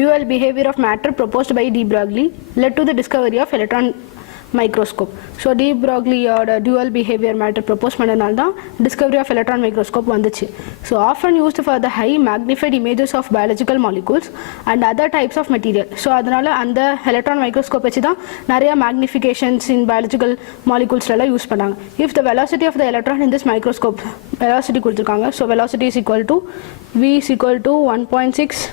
dual behavior of matter proposed by de Broglie led to the discovery of electron microscope. So de Broglie or dual behavior matter proposed பண்ணனால தான் discovery of electron microscope வந்துச்சு. So often used for the high magnified images of biological molecules and other types of material. So அதனால அந்த electron microscope வச்சு தான் நிறைய magnifications in biological molecules எல்லாம் use பண்ணாங்க. If the velocity of the electron in this microscope velocity கொடுத்திருக்காங்க. So velocity is equal to v is equal to 1.6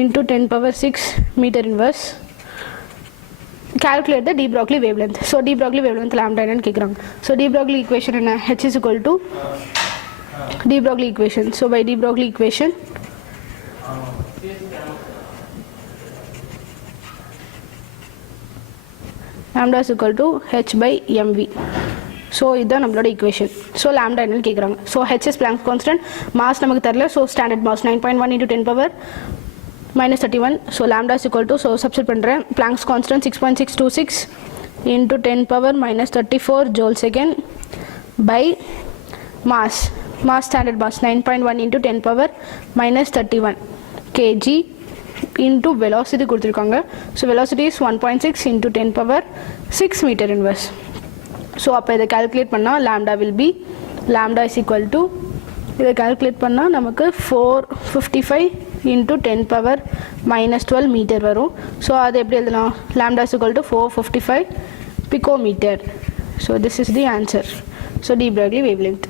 into 10 power 6 meter inverse. Calculate the de Broglie wavelength. So de Broglie wavelength lambda என்னன்னு கேக்குறாங்க. So de Broglie equation என்ன? H is equal to de Broglie equation. So by de Broglie equation lambda is equal to h by mv. So இதுதான் நம்மளோட equation. So lambda என்னன்னு கேக்குறாங்க. So h is Planck's constant, mass நமக்கு தெரியல. So standard mass 9.1 into 10 power minus 31. So lambda is equal to, so substitute பண்றேன், Planck's constant 6.626 into 10 power minus 34 joule second by mass standard mass 9.1 into 10 power minus 31 kg into velocity கொடுத்திருக்காங்க. So velocity is 1.6 into 10 power 6 meter inverse. So அப்ப இதை calculate பண்ணா lambda will be, lambda is equal to, இதை calculate பண்ணா நமக்கு 455 into 10 power minus 12 meter வரும். So அது எப்படி எழுதலாம்? Lambda is equal to 455 picometer. So this is the answer. So de Broglie wavelength.